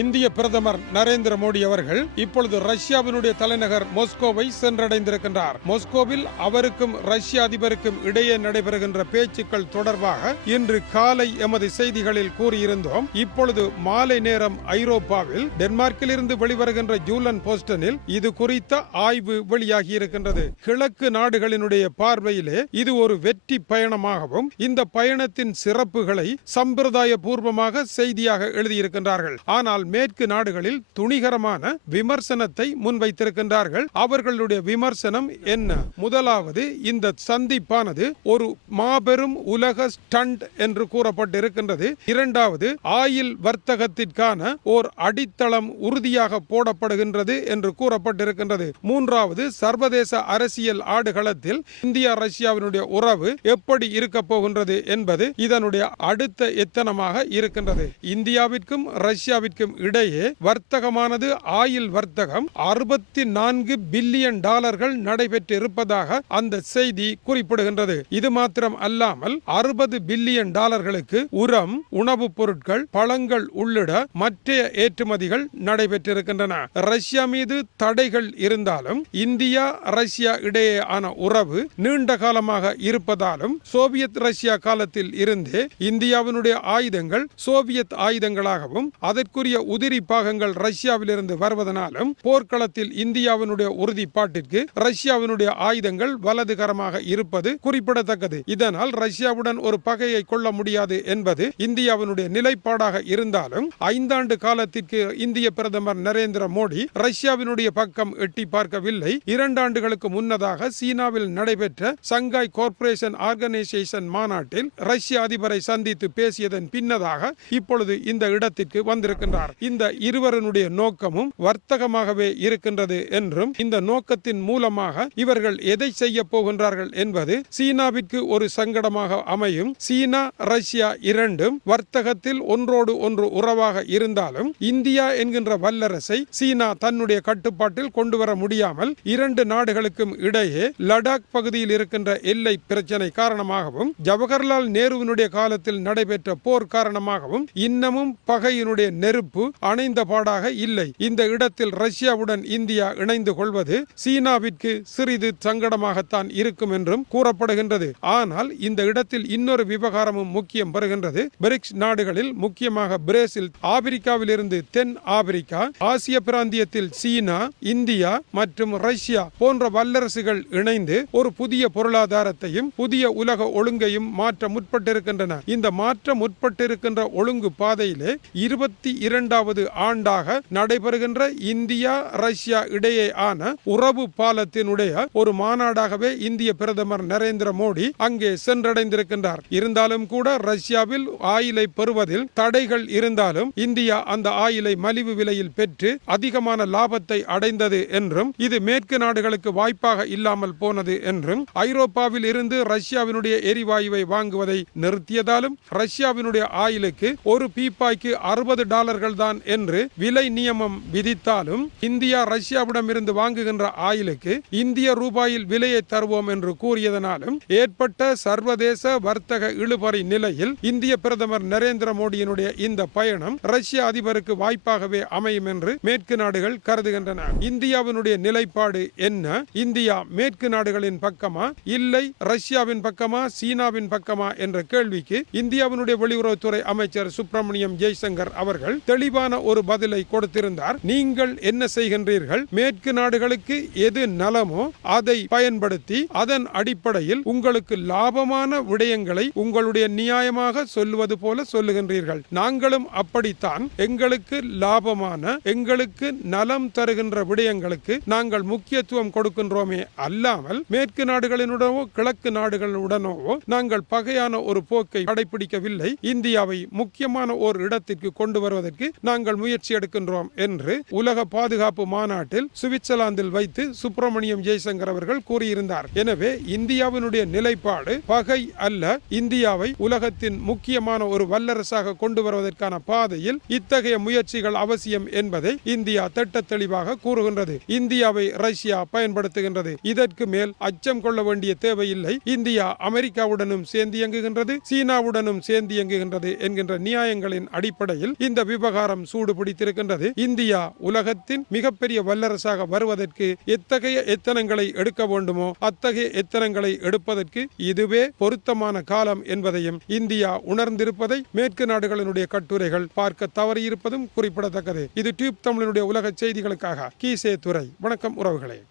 இந்திய பிரதமர் நரேந்திர மோடி அவர்கள் இப்பொழுது ரஷ்யாவினுடைய தலைநகர் மோஸ்கோவை சென்றடைந்திருக்கின்றார். மோஸ்கோவில் அவருக்கும் ரஷ்ய அதிபருக்கும் இடையே நடைபெறுகின்ற பேச்சுக்கள் தொடர்பாக இன்று காலை எமது செய்திகளில் கூறியிருந்தோம். இப்பொழுது மாலை நேரம் ஐரோப்பாவில் டென்மார்க்கில் இருந்து வெளிவருகின்ற ஜூலன் போஸ்டனில் இது குறித்த ஆய்வு வெளியாகி இருக்கின்றது கிழக்கு நாடுகளினுடைய பார்வையிலே இது ஒரு வெற்றி பயணமாகவும் இந்த பயணத்தின் சிறப்புகளை சம்பிரதாய பூர்வமாக செய்தியாக எழுதியிருக்கின்றார்கள். ஆனால் மேற்கு நாடுகளில் துணிகரமான விமர்சனத்தை முன்வைத்திருக்கின்றார்கள். அவர்களுடைய விமர்சனம் என்ன? முதலாவது இந்த சந்திப்பானது ஒரு மாபெரும் உலக ஸ்டண்ட் என்று கூறப்பட்டிருக்கின்றது. இரண்டாவது ஆயில் வர்த்தகத்திற்கான ஓர் அடித்தளம் உறுதியாக போடப்படுகின்றது என்று கூறப்பட்டிருக்கின்றது. மூன்றாவது சர்வதேச அரசியல் ஆடுகளத்தில் இந்தியா ரஷ்யாவினுடைய உறவு எப்படி இருக்க போகின்றது என்பது இதனுடைய அடுத்த எத்தனமாக இருக்கின்றது. இந்தியாவிற்கும் ரஷ்யாவிற்கும் இடையே வர்த்தகமானது ஆயில் வர்த்தகம் அறுபத்தி நான்கு பில்லியன் டாலர்கள் நடைபெற்றிருப்பதாக அந்த செய்தி குறிப்பிடுகின்றது. இது மாத்திரம் அல்லாமல் அறுபது பில்லியன் டாலர்களுக்கு உரம் உணவுப் பொருட்கள் பழங்கள் உள்ளிட மற்ற ஏற்றுமதிகள் நடைபெற்றிருக்கின்றன. ரஷ்யா மீது தடைகள் இருந்தாலும் இந்தியா ரஷ்யா இடையேயான உறவு நீண்ட காலமாக இருப்பதாலும் சோவியத் ரஷ்யா காலத்தில் இருந்தே இந்தியாவினுடைய ஆயுதங்கள் சோவியத் ஆயுதங்களாகவும் அதற்குரிய உதிரி பாகங்கள் ரஷ்யாவிலிருந்து வருவதனாலும் போர்க்களத்தில் இந்தியாவினுடைய உறுதிப்பாட்டிற்கு ரஷ்யாவினுடைய ஆயுதங்கள் வலதுகரமாக இருப்பது குறிப்பிடத்தக்கது. இதனால் ரஷ்யாவுடன் ஒரு பகையை கொள்ள முடியாது என்பது இந்தியாவினுடைய நிலைப்பாடாக இருந்தாலும் ஐந்தாண்டு காலத்திற்கு இந்திய பிரதமர் நரேந்திர மோடி ரஷ்யாவினுடைய பக்கம் எட்டி பார்க்கவில்லை. இரண்டு ஆண்டுகளுக்கு முன்னதாக சீனாவில் நடைபெற்ற சங்காய் கார்பரேஷன் ஆர்கனைசேஷன் மாநாட்டில் ரஷ்ய அதிபரை சந்தித்து பேசியதன் பின்னதாக இப்பொழுது இந்த இடத்திற்கு வந்திருக்கின்றார். இந்த இருவரனுடைய நோக்கமும் வர்த்தகமாகவே இருக்கின்றது என்றும் இந்த நோக்கத்தின் மூலமாக இவர்கள் எதை செய்ய போகின்றார்கள் என்பது சீனாவிற்கு ஒரு சங்கடமாக அமையும். சீனா ரஷ்யா இரண்டும் வர்த்தகத்தில் ஒன்றோடு ஒன்று உறவாக இருந்தாலும் இந்தியா என்கின்ற வல்லரசை சீனா தன்னுடைய கட்டுப்பாட்டில் கொண்டு வர முடியாமல் இரண்டு நாடுகளுக்கும் இடையே லடாக் பகுதியில் இருக்கின்ற எல்லை பிரச்சனை காரணமாகவும் ஜவஹர்லால் நேருவினுடைய காலத்தில் நடைபெற்ற போர் காரணமாகவும் இன்னமும் பகையினுடைய நெருப்பு அணைந்த பாடாக இல்லை. இந்த இடத்தில் ரஷ்யாவுடன் இந்தியா இணைந்து கொள்வது சீனாவிற்கு சிறிது சங்கடமாகத்தான் இருக்கும் என்றும் கூறப்படுகின்றது. ஆனால் இந்த இடத்தில் இன்னொரு விவகாரமும் முக்கியம் பெறுகின்றது பிரிக்ஸ் நாடுகளில் முக்கியமாக பிரேசில் ஆப்பிரிக்காவிலிருந்து தென் ஆப்பிரிக்கா ஆசிய பிராந்தியத்தில் சீனா இந்தியா மற்றும் ரஷ்யா போன்ற வல்லரசுகள் இணைந்து ஒரு புதிய பொருளாதாரத்தையும் புதிய உலக ஒழுங்கையும் மாற்ற முற்பட்டிருக்கின்றன. இந்த மாற்ற முற்பட்டிருக்கின்ற ஒழுங்கு பாதையிலே இருபத்தி இரண்டு இரண்டாவது ஆண்டாக நடைபெறுகின்ற இந்தியா ரஷ்யா இடையே ஆன உறவு பாலத்தினுடைய ஒரு மாநாடாகவே இந்திய பிரதமர் நரேந்திர மோடி அங்கே சென்றடைந்திருக்கின்றார். இருந்தாலும் கூட ரஷ்யாவில் ஆயிலை பெறுவதில் தடைகள் இருந்தாலும் இந்தியா அந்த ஆயிலை மலிவு விலையில் பெற்று அதிகமான லாபத்தை அடைந்தது என்றும் இது மேற்கு நாடுகளுக்கு வாய்ப்பாக இல்லாமல் போனது என்றும் ஐரோப்பாவில் இருந்து ரஷ்யாவினுடைய எரிவாயுவை வாங்குவதை நிறுத்தியதாலும் ரஷ்யாவினுடைய ஆயிலுக்கு ஒரு பீப்பாய்க்கு அறுபது டாலர்கள் தான் என்று விலை நியமம் விதித்தாலும் இந்தியா ரஷ்யாவிடம் இருந்து வாங்குகின்ற ஆயிலுக்கு இந்திய ரூபாயில் விலையை தருவோம் என்று கூறியதனாலும் ஏற்பட்ட சர்வதேச வர்த்தக இழுபறி நிலையில் இந்திய பிரதமர் நரேந்திர மோடியினுடைய இந்த பயணம் ரஷ்ய அதிபருக்கு வாய்ப்பாகவே அமையும் என்று மேற்கு நாடுகள் கருதுகின்றன. இந்தியாவினுடைய நிலைப்பாடு என்ன? இந்தியா மேற்கு நாடுகளின் பக்கமா? இல்லை ரஷ்யாவின் பக்கமா? சீனாவின் பக்கமா? என்ற கேள்விக்கு இந்தியாவினுடைய வெளியுறவுத்துறை அமைச்சர் சுப்பிரமணியம் ஜெய்சங்கர் அவர்கள் தெளிவான ஒரு பதிலை கொடுத்திருந்தார். நீங்கள் என்ன செய்கின்றீர்கள்? மேற்கு நாடுகளுக்கு எது நலமோ அதை பயன்படுத்தி அதன் அடிப்படையில் உங்களுக்கு லாபமான விடயங்களை உங்களுடைய நியாயமாக சொல்லுவது போல சொல்லுகின்றீர்கள். நாங்களும் அப்படித்தான். எங்களுக்கு லாபமான எங்களுக்கு நலம் தருகின்ற விடயங்களுக்கு நாங்கள் முக்கியத்துவம் கொடுக்கின்றோமே அல்லாமல் மேற்கு நாடுகளினுடனோ கிழக்கு நாடுகளுடனோ நாங்கள் பகையான ஒரு போக்கை கடைபிடிக்கவில்லை. இந்தியாவை முக்கியமான ஒரு இடத்திற்கு கொண்டு வருவதற்கு நாங்கள் முயற்சி எடுக்கின்றோம் என்று உலக பாதுகாப்பு மாநாட்டில் சுவிட்சர்லாந்தில் வைத்து சுப்பிரமணியம் ஜெய்சங்கர் அவர்கள் கூறியிருந்தார். எனவே இந்தியாவினுடைய நிலைப்பாடு பகை அல்ல. இந்தியாவை உலகத்தின் முக்கியமான ஒரு வல்லரசாக கொண்டு வருவதற்கான பாதையில் இத்தகைய முயற்சிகள் அவசியம் என்பதை இந்தியா திட்ட தெளிவாக கூறுகின்றது. இந்தியாவை ரஷ்யா பயன்படுத்துகின்றது. இதற்கு மேல் அச்சம் கொள்ள வேண்டிய தேவையில்லை. இந்தியா அமெரிக்காவுடனும் சேர்ந்து இயங்குகின்றது. சீனாவுடனும் சேர்ந்து இயங்குகின்றது என்கின்ற நியாயங்களின் அடிப்படையில் இந்த விவகாரம் விவகாரம் சூடு பிடித்திருக்கின்றது இந்தியா உலகத்தின் மிகப்பெரிய வல்லரசாக வருவதற்கு எத்தகைய எத்தனங்களை எடுக்க வேண்டுமோ அத்தகைய எத்தனங்களை எடுப்பதற்கு இதுவே பொருத்தமான காலம் என்பதையும் இந்தியா உணர்ந்திருப்பதை மேற்கு நாடுகளினுடைய கட்டுரைகள் பார்க்க தவறியிருப்பதும் குறிப்பிடத்தக்கது. இது டியூப் தமிழினுடைய உலக செய்திகளுக்காக கீசே துறை வணக்கம் உறவுகளே.